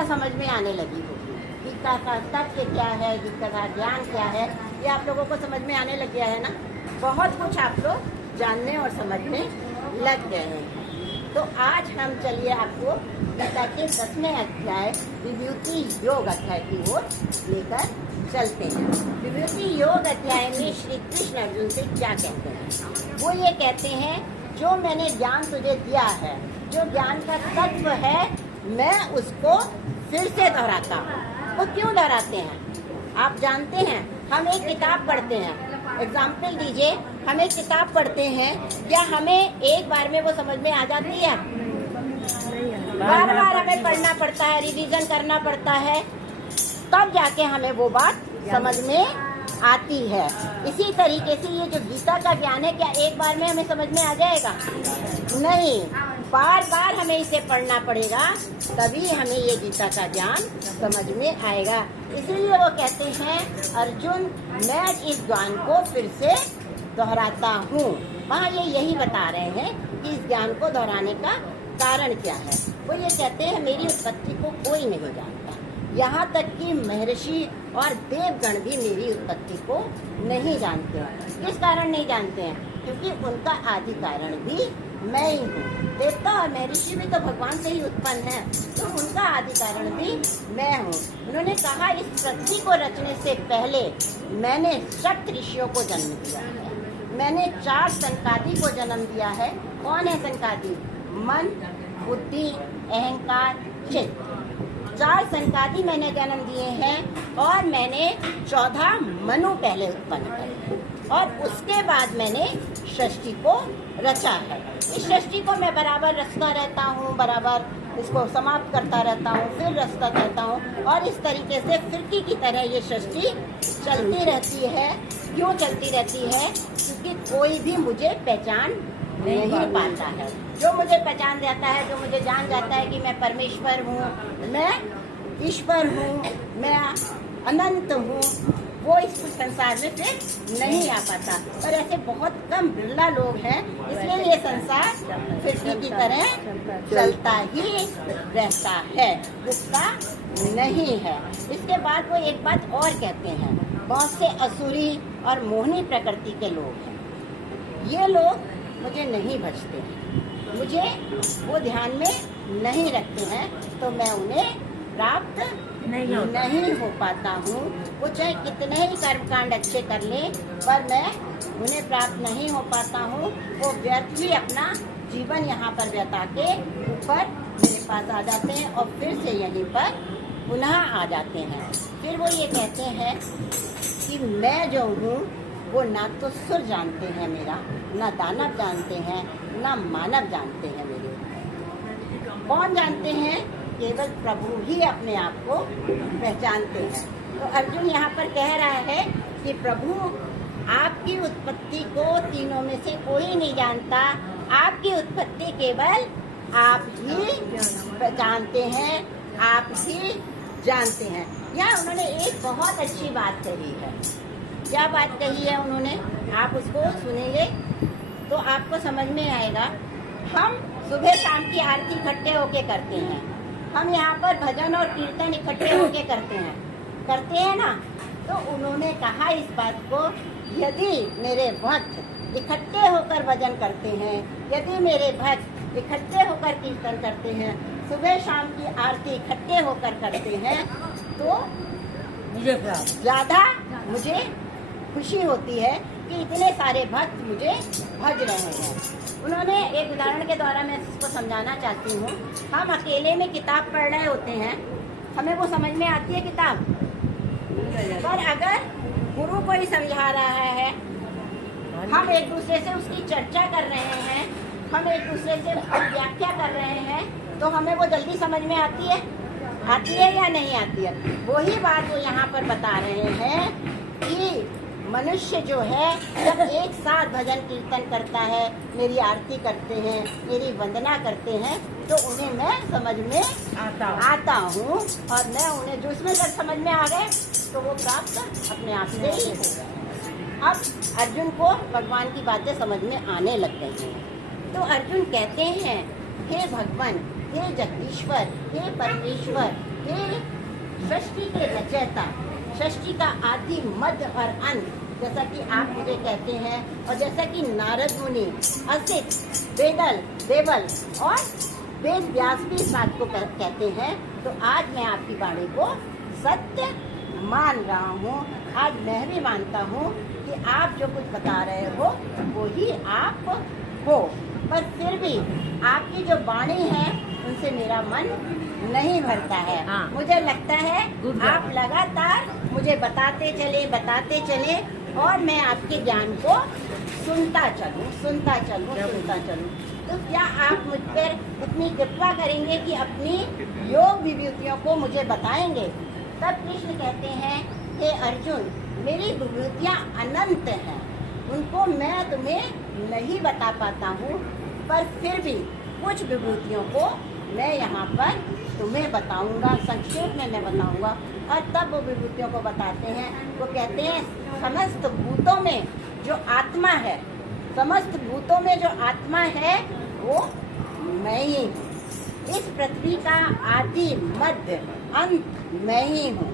गीता समझ में आने लगी होगी, गीता का तत्व क्या है, गीता का ज्ञान क्या है, ये आप लोगों को समझ में आने लग गया है ना। बहुत कुछ आप लोग जानने और समझने लग गए हैं। तो आज हम चलिए आपको गीता के 10वें अध्याय विभूति योग अध्याय की ओर लेकर चलते हैं। विभूति योग अध्याय में श्री कृष्ण अर्जुन से क्या कहते हैं? वो ये कहते हैं, जो मैंने ज्ञान तुझे दिया है, जो ज्ञान का तत्व है, मैं उसको फिर से दोहराता हूँ। वो क्यों दोहराते हैं? आप जानते हैं, हम एक किताब पढ़ते हैं, एग्जाम्पल दीजिए, हम एक किताब पढ़ते हैं, क्या हमें एक बार में वो समझ में आ जाती है? बार बार हमें पढ़ना पड़ता है, रिवीजन करना पड़ता है, तब जाके हमें वो बात समझ में आती है। इसी तरीके से ये जो गीता का ज्ञान है, क्या एक बार में हमें समझ में आ जाएगा? नहीं, बार बार हमें इसे पढ़ना पड़ेगा, तभी हमें ये गीता का ज्ञान समझ में आएगा। इसलिए वो कहते हैं, अर्जुन मैं इस ज्ञान को फिर से दोहराता हूँ। वहाँ ये यही बता रहे हैं कि इस ज्ञान को दोहराने का कारण क्या है। वो ये कहते हैं, मेरी उत्पत्ति को कोई नहीं जानता, यहाँ तक कि महर्षि और देवगण भी मेरी उत्पत्ति को नहीं जानते हैं। किस कारण नहीं जानते हैं? क्योंकि उनका आदि कारण भी मैं ही हूँ। देवता और महर्षि भी तो भगवान से ही उत्पन्न है, तो उनका आदि कारण भी मैं हूँ। उन्होंने कहा, इस पृथ्वी को रचने से पहले मैंने 7 ऋषियों को जन्म दिया है, मैंने 4 संकादि को जन्म दिया है। कौन है संकादि? मन, बुद्धि, अहंकार, चित्त। 4 संकादि मैंने जन्म दिए हैं, और मैंने 14 मनु पहले उत्पन्न करे, और उसके बाद मैंने सृष्टि को रचा है। इस सृष्टि को मैं बराबर रचता रहता हूँ, बराबर इसको समाप्त करता रहता हूँ, फिर रचता रहता हूँ, और इस तरीके से फिरकी की तरह ये सृष्टि चलती रहती है। क्यों चलती रहती है? क्योंकि कोई भी मुझे पहचान नहीं पाता है। जो मुझे पहचान जाता है, जो मुझे जान जाता है कि मैं परमेश्वर हूँ, मैं ईश्वर हूँ, मैं अनंत हूँ, वो इस संसार में फिर नहीं आ पाता। और ऐसे बहुत कम बिरला लोग हैं, इसलिए ये संसार फिरकी की तरह चलता ही रहता है, रुकता नहीं है। इसके बाद वो एक बात और कहते हैं, बहुत से असुरी और मोहनी प्रकृति के लोग हैं, ये लोग मुझे नहीं भजते हैं, मुझे वो ध्यान में नहीं रखते हैं, तो मैं उन्हें प्राप्त नहीं हो पाता हूँ। वो चाहे कितने ही कर्मकांड अच्छे कर लें, पर मैं उन्हें प्राप्त नहीं हो पाता हूँ। वो व्यर्थ ही अपना जीवन यहाँ पर बिता के ऊपर मेरे पास आ जाते हैं, और फिर से यहीं पर पुनः आ जाते हैं। फिर वो ये कहते हैं कि मैं जो हूँ वो ना तो सुर जानते हैं मेरा, ना दानव जानते हैं, ना मानव जानते हैं मेरे। कौन जानते हैं? केवल प्रभु ही अपने आप को पहचानते हैं। तो अर्जुन यहाँ पर कह रहा है कि प्रभु, आपकी उत्पत्ति को तीनों में से कोई नहीं जानता, आपकी उत्पत्ति केवल आप ही जानते हैं, आप ही जानते हैं। यहाँ उन्होंने एक बहुत अच्छी बात कही है। क्या बात कही है उन्होंने? आप उसको सुनेंगे तो आपको समझ में आएगा। हम सुबह शाम की आरती इकट्ठे होके करते हैं, हम यहाँ पर भजन और कीर्तन इकट्ठे होके करते हैं ना। तो उन्होंने कहा इस बात को, यदि मेरे भक्त इकट्ठे होकर भजन करते हैं, यदि मेरे भक्त इकट्ठे होकर कीर्तन करते हैं, सुबह शाम की आरती इकट्ठे होकर करते हैं, तो मुझे ज़्यादा खुशी होती है कि इतने सारे भक्त मुझे भज रहे हैं। उन्होंने एक उदाहरण के द्वारा मैं इसको समझाना चाहती हूँ। हम अकेले में किताब पढ़ रहे होते हैं, हमें वो समझ में आती है किताब, पर अगर गुरु कोई समझा रहा है, हम एक दूसरे से उसकी चर्चा कर रहे हैं, हम एक दूसरे से उसकी व्याख्या कर रहे हैं, तो हमें वो जल्दी समझ में आती है या नहीं आती है? वही बात वो यहाँ पर बता रहे हैं कि मनुष्य जो है, जब एक साथ भजन कीर्तन करता है, मेरी आरती करते हैं, मेरी वंदना करते हैं, तो उन्हें मैं समझ में आता हूँ, और मैं उन्हें जो उसमें जब समझ में आ गए तो वो प्राप्त अपने आप से ही हो गए। अब अर्जुन को भगवान की बातें समझ में आने लग गई हैं। तो अर्जुन कहते हैं, हे भगवान, हे जगदीश्वर, हे परमेश्वर, हे सृष्टि के रचयिता, सृष्टि का आदि, मध्य और अंत, जैसा कि आप मुझे कहते हैं और जैसा कि नारद मुनि, असित, वेदल, देवल और वेद व्यास भी इस बात को कहते हैं, तो आज मैं आपकी वाणी को सत्य मान रहा हूँ। आज मैं भी मानता हूँ कि आप जो कुछ बता रहे हो वो ही आप हो, पर फिर भी आपकी जो वाणी है उनसे मेरा मन नहीं भरता है। हाँ। मुझे लगता है आप लगातार मुझे बताते चले और मैं आपके ज्ञान को सुनता चलूं। तो क्या आप मुझ पर इतनी कृपा करेंगे कि अपनी योग विभूतियों को मुझे बताएंगे? तब कृष्ण कहते हैं, हे अर्जुन, मेरी विभूतियाँ अनंत हैं, उनको मैं तुम्हें नहीं बता पाता हूँ, पर फिर भी कुछ विभूतियों को मैं यहाँ पर तुम्हें बताऊंगा, संक्षेप में मैं बताऊंगा। और तब वो विभूतियों को बताते हैं। वो कहते हैं, समस्त भूतों में जो आत्मा है, समस्त भूतों में जो आत्मा है वो मैं ही हूँ। इस पृथ्वी का आदि, मध्य, अंत मैं ही हूँ।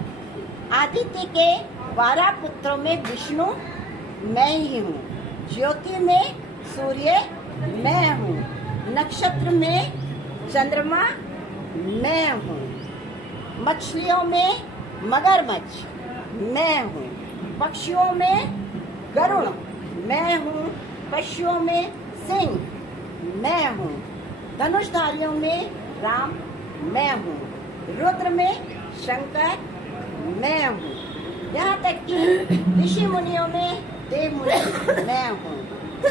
आदित्य के 12 पुत्रों में विष्णु मैं ही हूँ। ज्योति में सूर्य मैं हूँ। नक्षत्र में चंद्रमा मैं हूँ। मछलियों में मगरमच्छ मैं हूँ। पक्षियों में गरुड़ मैं हूँ। पशुओं में सिंह मैं हूँ। धनुषधारियों में राम मैं हूँ। रुद्र में शंकर मैं हूँ। यहाँ तक कि ऋषि मुनियों में देव मुनि मैं हूँ।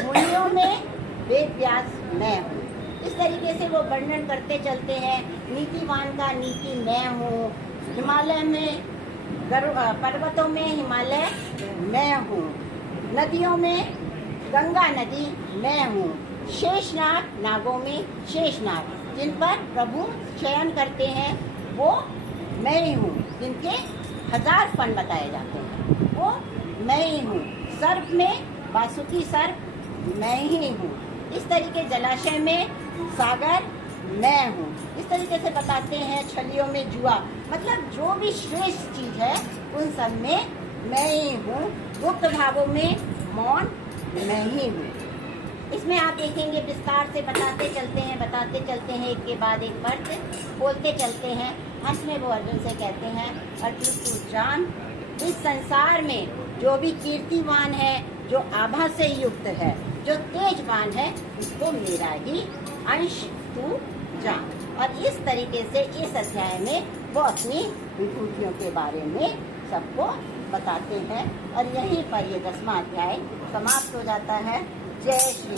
मुनियों में वेद व्यास मैं हूँ। इस तरीके से वो वर्णन करते चलते हैं। नीतिवान का नीति मैं हूँ। हिमालय में पर्वतों में हिमालय मैं हूँ। नदियों में गंगा नदी मैं हूँ। शेषनाग, नागों में शेषनाग, जिन पर प्रभु शयन करते हैं वो मैं ही हूँ। जिनके 1000 फन बताए जाते हैं वो मैं ही हूँ। सर्प में बासुकी सर्प मैं ही हूँ। इस तरीके जलाशय में सागर मैं हूँ। इस तरीके से बताते हैं। छलियों में जुआ, मतलब जो भी श्रेष्ठ चीज है उन सब में मैं ही हूँ। गुप्त भावों में मौन मैं ही हूँ। इसमें आप देखेंगे विस्तार से बताते चलते हैं एक के बाद एक वर्ष बोलते चलते हैं। अंत में वो अर्जुन से कहते हैं, अर्जुन तू जान, इस संसार में जो भी कीर्तिवान है, जो आभा से युक्त है, जो तेजवान है, उसको मेरा ही अंश तू जान। और इस तरीके से इस अध्याय में वो अपनी विभूतियों के बारे में सबको बताते हैं और यहीं पर ये 10वां अध्याय समाप्त हो जाता है। जय श्री